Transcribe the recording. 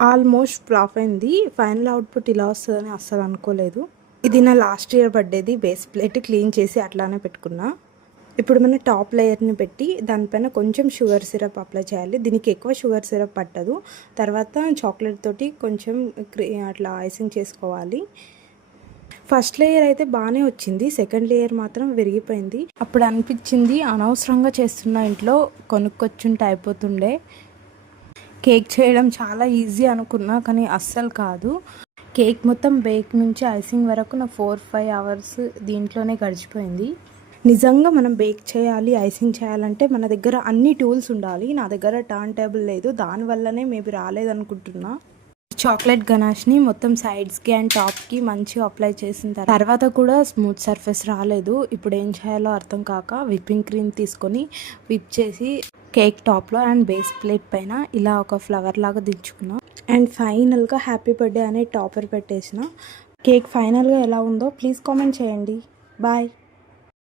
Almost flop అయింది. Final output ఇలా వస్తుందని అస్సలు అనుకోలేదు. ఇది నా లాస్ట్ ఇయర్ బర్త్డేది. బేస్ ప్లేట్ క్లీన్ చేసి అట్లానే పెట్టుకున్నా. ఇప్పుడు మన టాప్ లేయర్ని పెట్టి దానిపైన కొంచెం షుగర్ సిరప్ అప్లై చేయాలి. దీనికి ఎక్కువ షుగర్ సిరప్ పట్టదు. తర్వాత చాక్లెట్ తోటి కొంచెం అట్లా ఐసింగ్ చేసుకోవాలి. ఫస్ట్ లేయర్ అయితే బాగానే వచ్చింది, సెకండ్ లేయర్ మాత్రం విరిగిపోయింది. అప్పుడు అనిపించింది అనవసరంగా చేస్తున్నా, ఇంట్లో కొనుక్కొచ్చుంటే అయిపోతుండే. కేక్ చేయడం చాలా ఈజీ అనుకున్నా, కానీ అస్సలు కాదు. కేక్ మొత్తం బేక్ నుంచి ఐసింగ్ వరకు నా 4-5 అవర్స్ దీంట్లోనే గడిచిపోయింది. నిజంగా మనం బేక్ చేయాలి, ఐసింగ్ చేయాలంటే మన దగ్గర అన్ని టూల్స్ ఉండాలి. నా దగ్గర టర్న్ టేబుల్ లేదు, దానివల్లనే మేబీ రాలేదనుకుంటున్నా. చాక్లెట్ గనాష్ని మొత్తం సైడ్స్కి అండ్ టాప్కి మంచిగా అప్లై చేసిన తర్వాత కూడా స్మూత్ సర్ఫేస్ రాలేదు. ఇప్పుడు ఏం చేయాలో అర్థం కాక విప్పింగ్ క్రీమ్ తీసుకొని విప్ చేసి కేక్ టాప్లో అండ్ బేస్ ప్లేట్ పైన ఇలా ఒక ఫ్లవర్ లాగా దించుకున్నా. అండ్ ఫైనల్గా హ్యాపీ బర్త్డే అనే టాపర్ పెట్టేసిన. కేక్ ఫైనల్గా ఎలా ఉందో ప్లీజ్ కామెంట్ చేయండి. బాయ్.